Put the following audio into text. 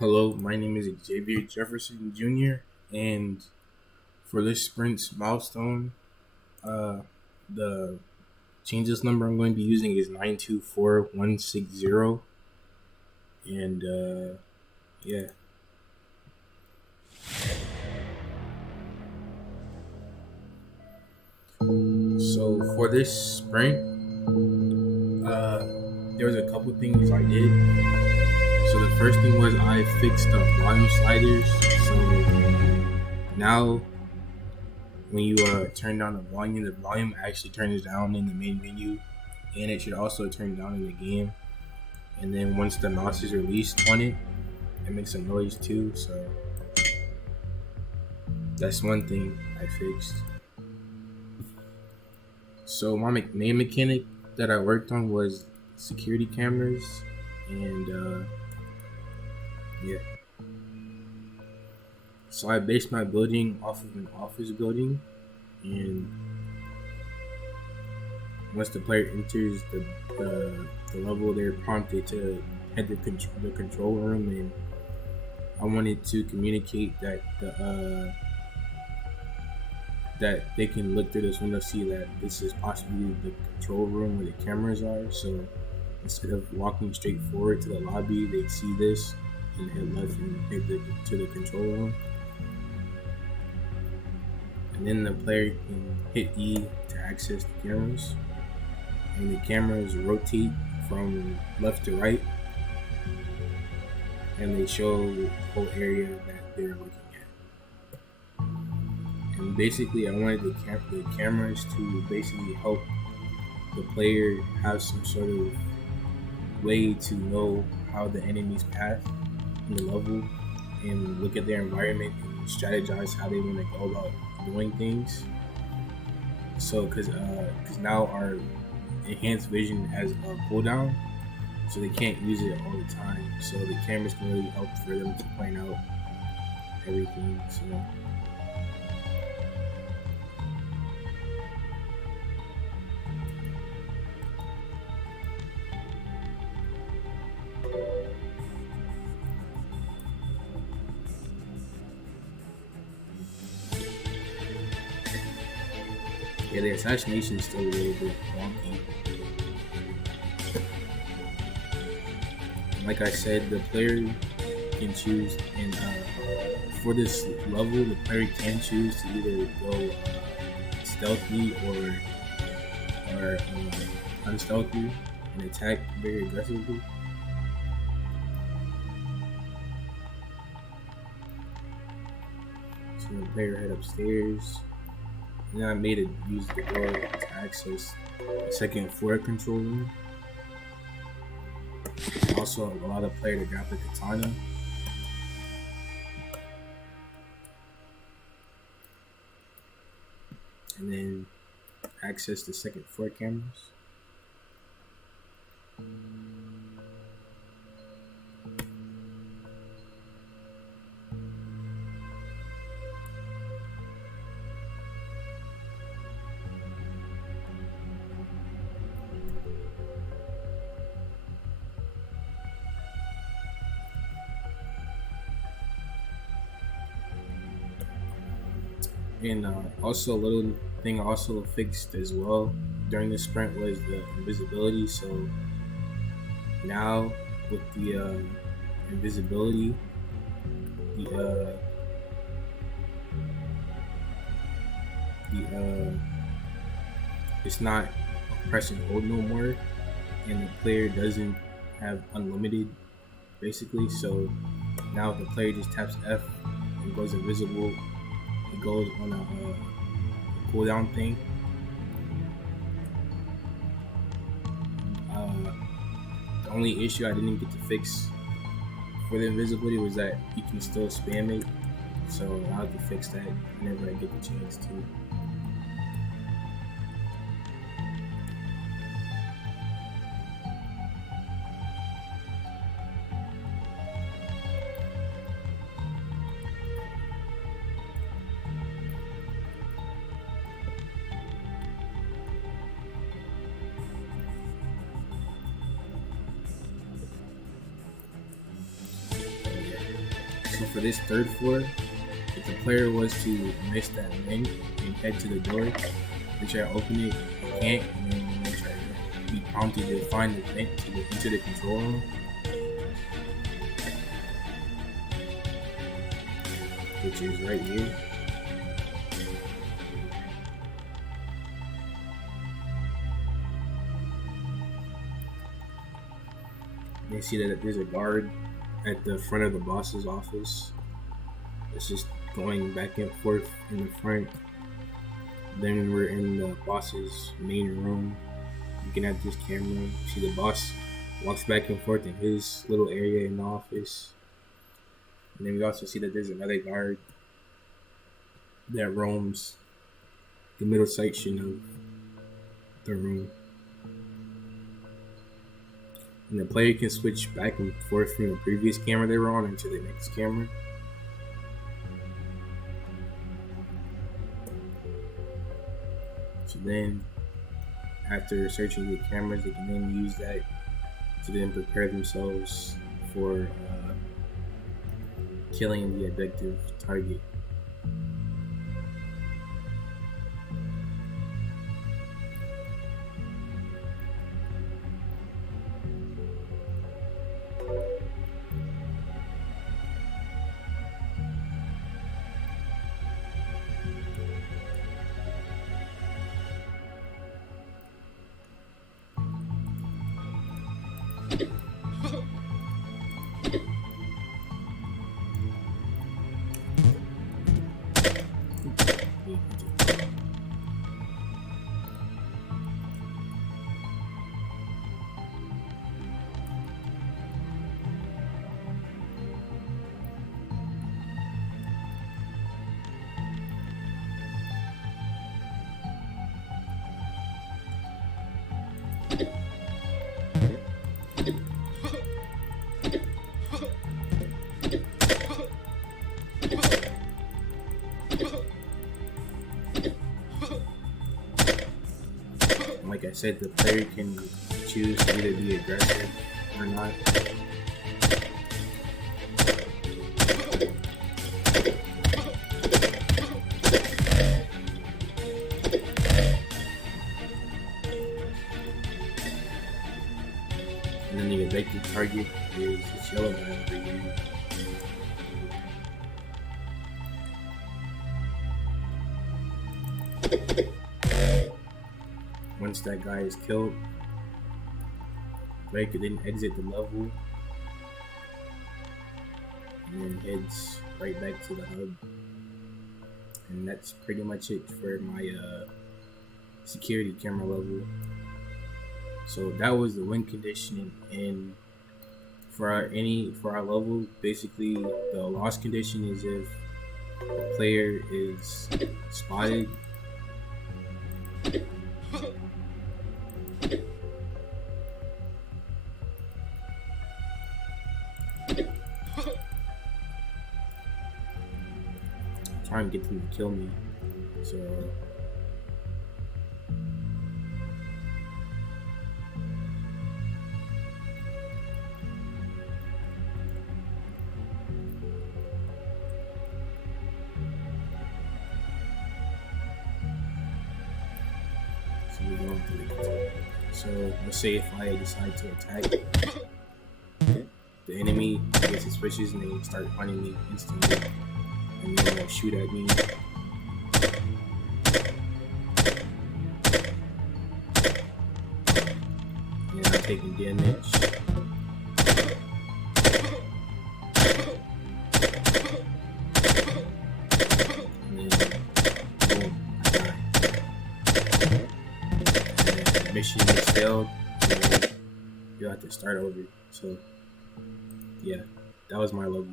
Hello, my name is Xavier Jefferson Jr. And for this sprint's milestone, uh, the changes number I'm going to be using is 924160. And yeah, so for this sprint, uh, there was a couple things I did. So the first thing was I fixed the volume sliders. So now when you turn down the volume actually turns down in the main menu, and it should also turn down in the game. And then once the mouse is released on it, it makes a noise too. So that's one thing I fixed. So my main mechanic that I worked on was security cameras, and yeah. So I based my building off of an office building, and once the player enters the level, they're prompted to head to the control room, and I wanted to communicate that they can look through this window, see that this is possibly the control room where the cameras are. So instead of walking straight forward to the lobby, they see this and head left and head to the control room. And then the player can hit E to access the cameras. And the cameras rotate from left to right, and they show the whole area that they're looking at. And basically, I wanted the cameras to basically help the player have some sort of way to know how the enemy's path in the level and look at their environment and strategize how they want to go about doing things. So, because now our enhanced vision has a cooldown, so they can't use it all the time. So the cameras can really help for them to point out everything. So yeah, the assassination is still a little bit wonky. Like I said, the player can choose, and for this level, the player can choose to either go stealthy or unstealthy and attack very aggressively. So the player head upstairs, and then I made it use the door to access the second floor control room. Also allow the player to grab the katana. And then access the second floor cameras. And also a little thing I also fixed as well during the sprint was the invisibility. So now with the invisibility, the it's not press and hold no more, and the player doesn't have unlimited basically. So now if the player just taps F and goes invisible, it goes on a cooldown thing. The only issue I didn't get to fix for the invisibility was that you can still spam it. So I'll have to fix that whenever I get the chance to. for this third floor, if the player was to miss that vent and head to the door, they try to open it, they can't, and then they try to be prompted to find the vent to get into the control room. Which is right here. You see that there's a guard at the front of the boss's office. It's just going back and forth in the front. Then we're in the boss's main room. Looking at this camera, you see the boss walks back and forth in his little area in the office. And then we also see that there's another guard that roams the middle section of the room. And the player can switch back and forth from the previous camera they were on into the next camera. So then, after searching the cameras, they can then use that to then prepare themselves for killing the objective target. Like I said, the player can choose to either be aggressive or not. And then the objective target is this yellow guy over here. Once that guy is killed, the player could then exit the level and then heads right back to the hub. And that's pretty much it for my security camera level. So that was the win condition, and for our level, basically the loss condition is if the player is spotted. Try and get them to kill me. So we're going through it. So let's say if I decide to attack the enemy, gets suspicious and they start hunting me instantly, and then they'll shoot at me. And I'm taking damage. And then boom, I die. And then the mission is failed, and you'll have to start over. So yeah, that was my level.